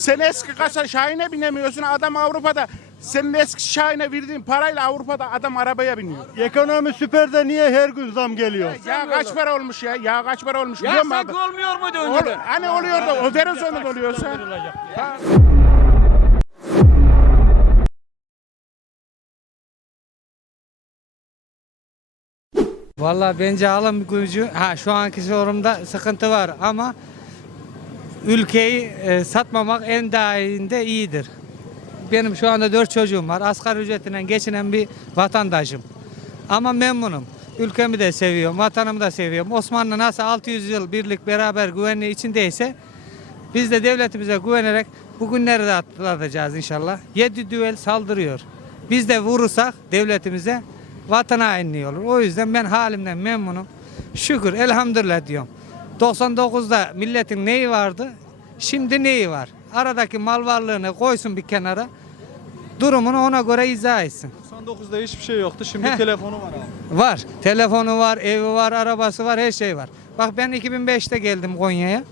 Sen eski kasa Şahin'e binemiyorsun. Adam Avrupa'da senin eski Şahin'e verdiğin parayla Avrupa'da adam arabaya biniyor. Ekonomi süper de niye her gün zam geliyor? Ya kaç para olmuş ya? Ya kaç para olmuş Ya biliyor musun sanki abi? olmuyor muydu Ol- önceden? hani oluyor da o verin sonu oluyorsa. Ha. Vallahi bence alım gücü ha şu anki sorumda sıkıntı var ama ülkeyi e, satmamak en dahilinde iyidir. Benim şu anda dört çocuğum var. Asgari ücretinden geçinen bir vatandaşım. Ama memnunum. Ülkemi de seviyorum, vatanımı da seviyorum. Osmanlı nasıl 600 yıl birlik beraber güvenliği içindeyse biz de devletimize güvenerek bu günleri de atlatacağız inşallah. 7 düel saldırıyor. Biz de vurursak devletimize vatan hainliği olur. O yüzden ben halimden memnunum. Şükür elhamdülillah diyorum. 99'da milletin neyi vardı? Şimdi neyi var? Aradaki mal varlığını koysun bir kenara. Durumunu ona göre izah etsin. 99'da hiçbir şey yoktu. Şimdi Heh. telefonu var abi. Var. Telefonu var, evi var, arabası var, her şey var. Bak ben 2005'te geldim Konya'ya.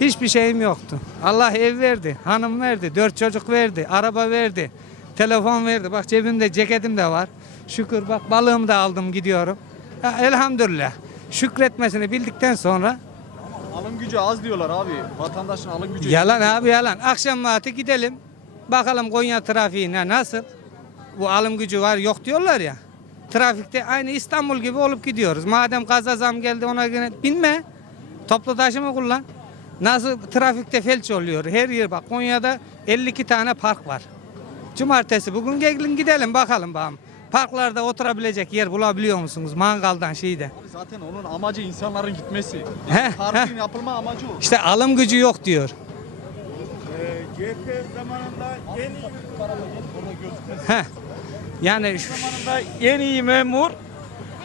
Hiçbir şeyim yoktu. Allah ev verdi, hanım verdi, dört çocuk verdi, araba verdi, telefon verdi. Bak cebimde ceketim de var. Şükür bak balığımı da aldım gidiyorum. Ha, elhamdülillah. Şükretmesini bildikten sonra Alım gücü az diyorlar abi. Vatandaşın alım gücü. yalan abi yalan. Akşam vakti gidelim. Bakalım Konya trafiğine nasıl? Bu alım gücü var yok diyorlar ya. Trafikte aynı İstanbul gibi olup gidiyoruz. Madem gaza zam geldi ona göre binme. Toplu taşıma kullan. Nasıl trafikte felç oluyor. Her yer bak Konya'da 52 tane park var. Cumartesi bugün gelin gidelim bakalım bakalım. Parklarda oturabilecek yer bulabiliyor musunuz mangaldan şeyde? Zaten onun amacı insanların gitmesi. Heh, Parkın yapılma amacı o. İşte alım gücü yok diyor. CHP zamanında en iyi Heh. Yani şu, zamanında en iyi memur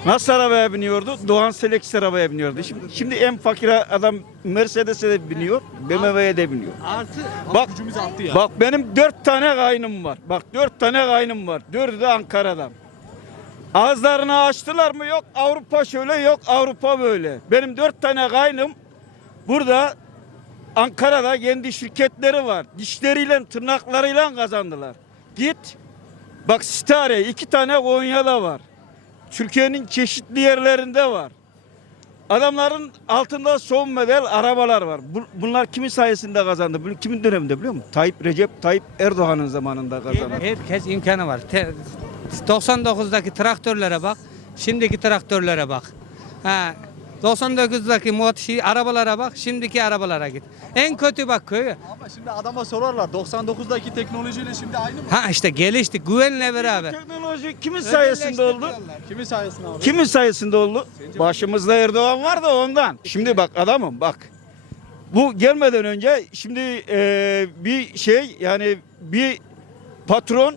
nasıl arabaya biniyordu? Doğan Selex arabaya biniyordu. Şimdi, şimdi en fakir adam Mercedes'e de biniyor, BMW'ye de biniyor. artı Bak, Gücümüz arttı ya. bak benim dört tane kaynım var. Bak dört tane kaynım var. Dördü de Ankara'dan. Ağızlarını açtılar mı? Yok Avrupa şöyle, yok Avrupa böyle. Benim dört tane kaynım burada Ankara'da kendi şirketleri var. Dişleriyle, tırnaklarıyla kazandılar. Git. Bak Stare iki tane Konya'da var. Türkiye'nin çeşitli yerlerinde var. Adamların altında son model arabalar var. Bu- Bunlar kimin sayesinde kazandı? Kimin döneminde biliyor musun? Tayyip Recep Tayyip Erdoğan'ın zamanında kazandı. Herkes imkanı var. 99'daki traktörlere bak, şimdiki traktörlere bak. Ha, 99'daki mod şey, arabalara bak, şimdiki arabalara git. En kötü bak köyü. Ama şimdi adama sorarlar 99'daki teknolojiyle şimdi aynı mı? Ha işte gelişti güvenle beraber. Teknoloji kimin sayesinde oldu? Kimin sayesinde abi? Kimin sayesinde oldu? Başımızda Erdoğan var da ondan. Şimdi bak adamım bak. Bu gelmeden önce şimdi eee, bir şey yani bir patron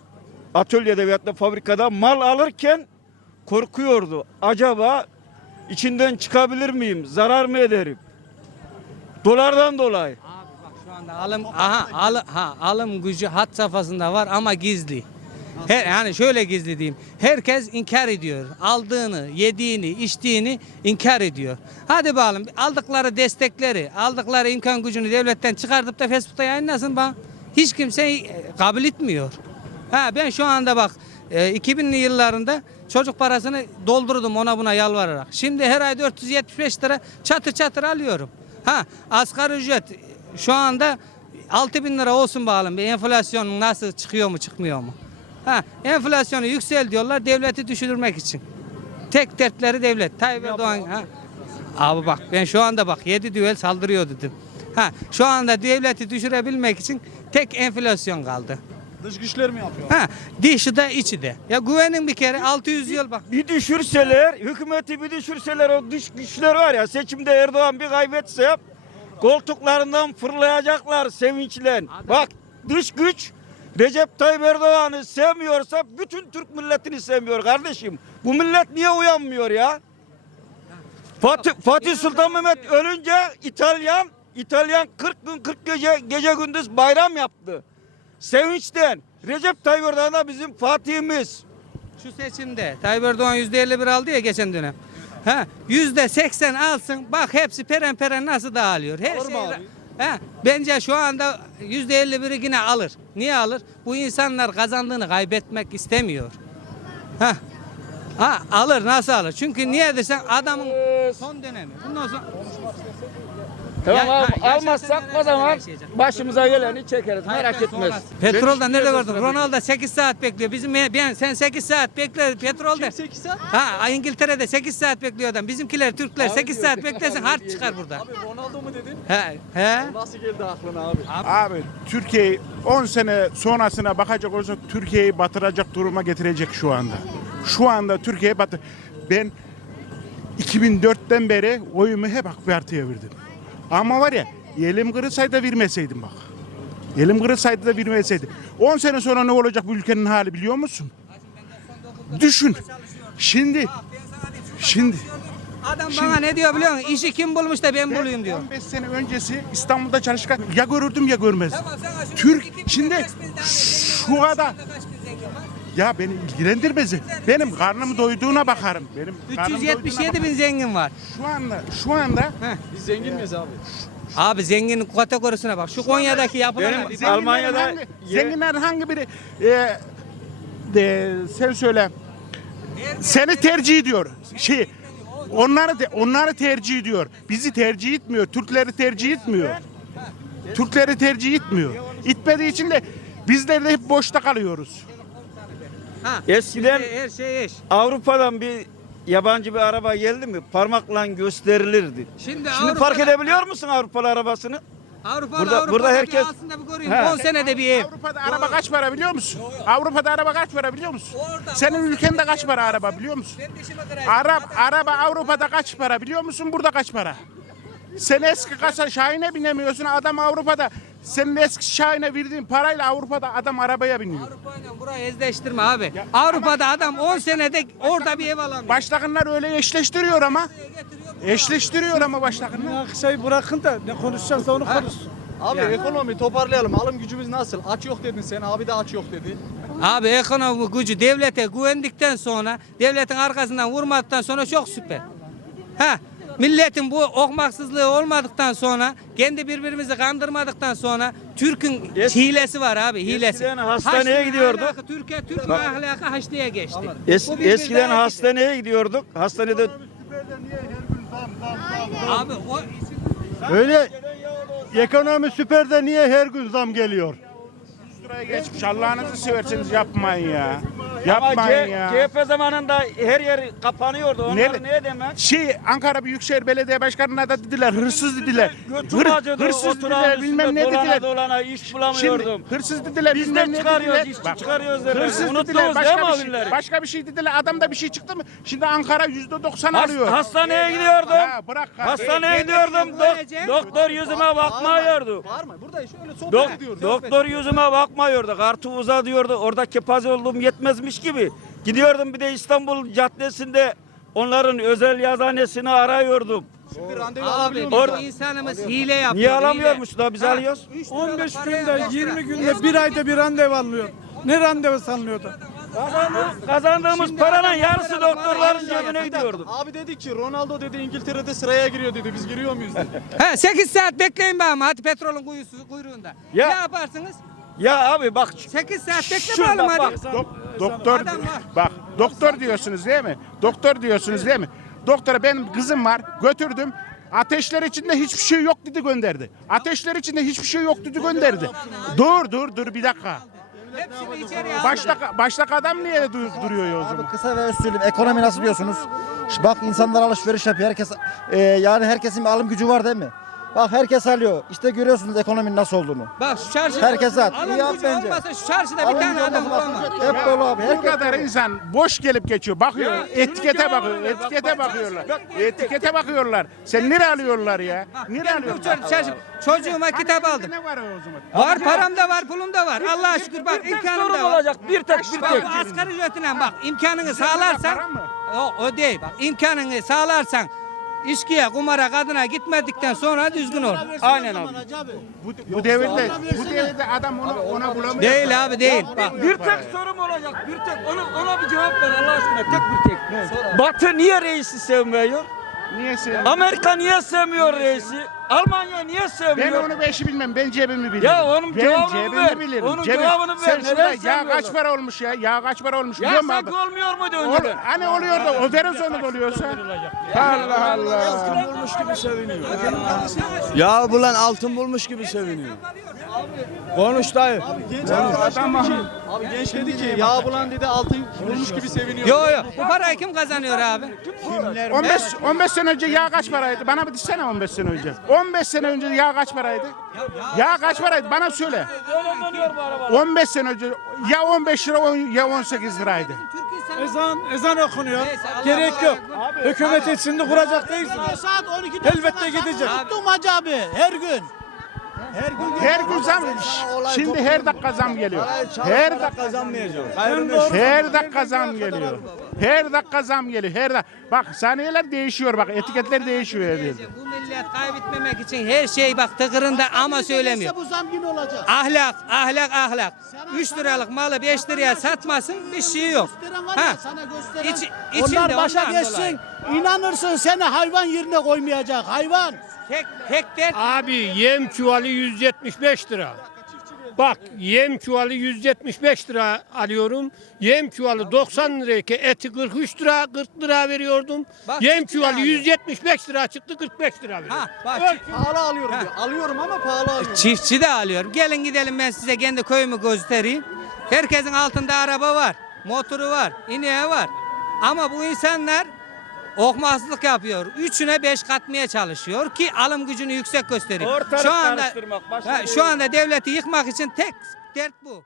atölyede veyahut da fabrikada mal alırken korkuyordu. Acaba içinden çıkabilir miyim? Zarar mı ederim? Dolardan dolayı. Abi bak şu anda alım aha al, ha alım gücü hat safhasında var ama gizli. Her, yani şöyle gizli diyeyim. Herkes inkar ediyor. Aldığını, yediğini, içtiğini inkar ediyor. Hadi bakalım aldıkları destekleri, aldıkları imkan gücünü devletten çıkartıp da Facebook'ta yayınlasın bak. Hiç kimse e, kabul etmiyor. Ha ben şu anda bak e, 2000'li yıllarında çocuk parasını doldurdum ona buna yalvararak. Şimdi her ay 475 lira çatır çatır alıyorum. Ha asgari ücret şu anda 6000 bin lira olsun bakalım. Bir enflasyon nasıl çıkıyor mu çıkmıyor mu? Ha enflasyonu yüksel diyorlar devleti düşürmek için. Tek dertleri devlet. Tayyip Erdoğan ha. Abi bak ben şu anda bak 7 düvel saldırıyor dedim. Ha şu anda devleti düşürebilmek için tek enflasyon kaldı. Dış güçler mi yapıyor? Ha dışı da içi de. Ya güvenin bir kere 600 yıl bak. Bir düşürseler, hükümeti bir düşürseler o dış güçler var ya seçimde Erdoğan bir kaybetse koltuklarından fırlayacaklar sevinçle. Bak dış güç Recep Tayyip Erdoğan'ı sevmiyorsa bütün Türk milletini sevmiyor kardeşim. Bu millet niye uyanmıyor ya? Fatih, Fatih Sultan Mehmet ölünce İtalyan İtalyan 40 gün 40 gece gece gündüz bayram yaptı. Sevinçten. Recep Tayyip Erdoğan da bizim Fatih'imiz. Şu seçimde Tayyip Erdoğan %51 aldı ya geçen dönem. Ha %80 alsın bak hepsi peren peren nasıl dağılıyor. Her Alır mı şey abi? He, bence şu anda yüzde elli biri yine alır. Niye alır? Bu insanlar kazandığını kaybetmek istemiyor. Ha. Ha alır nasıl alır? Çünkü niye desen adamın son dönemi. Bundan sonra Tamam Ya- al- ha, almazsak neler o zaman yaşayacak. başımıza geleni çekeriz merak etmez. Petrolda nerede gördün? Ronaldo 8 saat bekliyor. Bizim ben sen 8 saat bekle petrolde. 8 saat? Ha İngiltere'de 8 saat bekliyor adam. Bizimkiler Türkler 8 saat beklesin harp çıkar burada. Abi Ronaldo mu dedin? He he. Nasıl geldi aklına abi? Abi Türkiye 10 sene sonrasına bakacak olursak Türkiye'yi batıracak duruma getirecek şu anda. Şu anda Türkiye batı. Ben 2004'ten beri oyumu hep AK Parti'ye verdim. Ama var ya elim kırılsaydı da vermeseydim bak. Elim kırılsaydı da vermeseydim. 10 sene sonra ne olacak bu ülkenin hali biliyor musun? Düşün. Şimdi Şimdi Adam bana ne diyor biliyor musun? İşi kim bulmuş da ben bulayım diyor. 15 sene öncesi İstanbul'da çalışırken ya görürdüm ya görmezdim. Türk şimdi şu kadar ya beni ilgilendirmez. Benim karnım doyduğuna bakarım. Benim karnım doyduğuna 377 bin zengin var. Şu anda şu anda Biz zengin miyiz abi? Abi zenginin kategorisine bak. Şu Konya'daki yapılan Benim- zenginlerin Almanya'da hangi, ye- zenginlerin hangi biri e, de, sen söyle seni tercih ediyor. Şey onları de, onları tercih ediyor. Bizi tercih etmiyor. Türkleri tercih etmiyor. Türkleri tercih etmiyor. İtmediği için de bizler de hep boşta kalıyoruz. Ha, Eskiden bizde her şey eş. Avrupa'dan bir yabancı bir araba geldi mi parmakla gösterilirdi. Şimdi, Şimdi fark edebiliyor musun Avrupalı arabasını? Avrupa'da, Burada- Avrupa'da burada herkes- aslında bir göreyim. He. 10 senede bir ev. Avrupa'da araba kaç para biliyor musun? Avrupa'da araba kaç para biliyor musun? Orada Senin ülkende kaç para araba biliyor musun? Arap, araba Avrupa'da kaç para biliyor musun? Burada kaç para? Sen eski kasa Şahin'e binemiyorsun. Adam Avrupa'da senin eski Şahin'e verdiğin parayla Avrupa'da adam arabaya biniyor. Avrupa'yla burayı ezleştirme abi. Avrupa'da adam 10 senede orada bir ev alamıyor. Baştakanlar öyle eşleştiriyor ama. Eşleştiriyor ama baştakanlar. Şey bırakın da ne konuşacaksa onu konuşsun. Abi ekonomi toparlayalım. Alım gücümüz nasıl? Aç yok dedin sen. Abi de aç yok dedi. Abi ekonomi gücü devlete güvendikten sonra, devletin arkasından vurmadıktan sonra çok süper. Ha, milletin bu okmaksızlığı olmadıktan sonra, kendi birbirimizi kandırmadıktan sonra Türk'ün Es- hilesi var abi, hilesi. Eskiden hastaneye Haçlı'nın gidiyorduk. ahlakı, Türkiye, Türk'ün ahlakı Haçlı'ya geçti. Es- eskiden hastaneye gidiyorduk. Hastanede Abi o Öyle ekonomi süper de niye her gün zam geliyor? Liraya geçmiş. Allah'ınızı seversiniz yapmayın ya. Yapmayın ya. CHP zamanında her yer kapanıyordu. Onlar Nerede? ne demek? Şey Ankara Büyükşehir Belediye Başkanı'na da dediler hırsız dediler. Götüm Hır- acıdı, hırsız oturan dediler bilmem ne dolana dediler. dolana iş Şimdi bulamıyordum. hırsız dediler Biz bilmem de ne çıkarıyoruz, dediler. işçi Bak, çıkarıyoruz dediler. Hırsız Unuttunuz dediler başka mi bir, şey, günleri? başka bir şey dediler adamda bir şey çıktı mı? Şimdi Ankara yüzde doksan Has- alıyor. hastaneye gidiyordum. Ha, bırak. ha. Hastaneye gidiyordum. Dok- doktor yüzüme bakmıyordu. Var mı? Burada şöyle sohbet Dok- ediyoruz. doktor yüzüme bakmıyordu. Kartı uza diyordu. Orada kepaze olduğum yetmezmiş gibi. Gidiyordum bir de İstanbul Caddesi'nde onların özel yazhanesini arıyordum. Şimdi randevu abi alabiliyor bizim Orada- insanımız hile yapıyor. Niye alamıyormuş da biz Ha, alıyoruz? üç liralık 15 paraya günde, beş 20 lira. günde, bir ayda bir randevu alınıyor. Ne randevu alınıyordu? Kazandığımız, paranın yarısı doktorların cebine gidiyordu. Abi dedi ki Ronaldo dedi İngiltere'de sıraya giriyor dedi. Biz giriyor muyuz dedi. He 8 saat bekleyin be ama hadi petrolün kuyusu, kuyruğunda. Ya. Ne yaparsınız? Ya abi bak 8 saat bekle bakalım bak, hadi. bak. Dok- doktor Adam var. bak doktor diyorsunuz değil mi? Doktor diyorsunuz değil mi? Doktora benim kızım var götürdüm. Ateşler içinde hiçbir şey yok dedi gönderdi. Ateşler içinde hiçbir şey yok dedi gönderdi. Dur dur dur bir dakika. Hepsini içeriye al. Başta baştaki adam niye du- duruyor ya o zaman? Kısa ve öz söyleyeyim. Ekonomi nasıl diyorsunuz? Bak insanlar alışveriş yapıyor. Herkes e, yani herkesin bir alım gücü var değil mi? Bak herkes alıyor. İşte görüyorsunuz ekonominin nasıl olduğunu. Bak şu çarşı. Herkes at. Alım İyi yap gücü bence. olmasa şu çarşıda bir Alım tane gücü adam olmasa bulamaz. bak, Hep dolu abi. Bu Herkes kadar dolu. insan boş gelip geçiyor. Bakıyor. etikete yürürken bakıyor. Bak, Etikete bak, bakıyorlar. bak, Etikete bakıyorlar. Sen nereye alıyorlar ya? Nereye Ben bu alıyorlar? çocuk- çarşı- çocuğuma kitap aldım. Ne var o zaman? Var param da var pulum da var. Allah'a şükür bak imkanım da var. olacak. Bir tek bir Bak tek. bu asgari ücretinden bak imkanını para sağlarsan mı? o, o değil bak imkanını sağlarsan içkiye, kumara, kadına gitmedikten sonra düzgün ol. Aynen abi. Bu, bu devirde bu devirde adam onu ona bulamıyor. Değil abi değil. Bak Bir tek sorum olacak. Bir tek ona, ona bir cevap ver Allah aşkına. Tek bir tek. Batı niye reisi sevmiyor? Niye sen? Amerika niye sevmiyor reisi? Almanya niye Ben sevmiyor? onu beşi bilmem. Ben cebimi bilirim. Ya onun ben cevabını cebimi ver. bilirim. Onun Cebim- cevabını ver. Sen şurada Neden yağ kaç para olmuş ya? Yağ kaç para olmuş Ya biliyor musun sanki abi? olmuyor muydu Ol- önceden? hani oluyor da o dere sonu oluyorsa. Allah Allah. bulmuş gibi seviniyor. Ya bulan altın bulmuş gibi seviniyor. Konuş dayı. Abi genç dedi ki yağ bulan dedi altın bulmuş gibi seviniyor. Yo yo bu parayı kim kazanıyor abi? 15 15 sene önce yağ kaç paraydı? Bana bir desene 15 sene önce. 15 sene önce yağ kaç paraydı? Yağ kaç paraydı? Bana söyle. 15 sene önce ya 15 lira ya 18 liraydı. Ezan, ezan okunuyor. Neyse, Allah Gerek Allah. yok. Hükümeti şimdi kuracak değilsin. Saat 12'de Elbette gidecek. Tuttum hacı abi her gün. Her gün Her gün zam. Şimdi her dakika zam geliyor. Her dakika Kazanmayacak. her dakika zam geliyor. Her dakika zam geliyor. Her dakika. Bak saniyeler değişiyor bak etiketler değişiyor. her yerde. Bu millet kaybetmemek için her şey bak tıkırında ama söylemiyor. bu zam günü olacak. Ahlak, ahlak, ahlak. 3 liralık malı 5 liraya satmasın bir şey yok. Gösteren var Ha. ya sana gösteren. İç, Onlar başa ondan geçsin. dolayı. İnanırsın seni hayvan yerine koymayacak. Hayvan. Tek, tek dert Abi yem çuvalı 175 lira. Bak yem çuvalı 175 lira alıyorum. Yem çuvalı 90 lirayken eti 43 lira 40 lira veriyordum. Bak, yem çuvalı yani. 175 lira çıktı 45 lira veriyorum. Ha, bak, çi- Pahalı alıyorum diyor. Alıyorum ama pahalı alıyorum. çiftçi de alıyorum. Gelin gidelim ben size kendi köyümü göstereyim. Herkesin altında araba var, motoru var, ineği var. Ama bu insanlar okmazlık yapıyor. Üçüne beş katmaya çalışıyor ki alım gücünü yüksek gösteriyor. Ortalık şu anda, karıştırmak, başka şu anda devleti yıkmak için tek dert bu.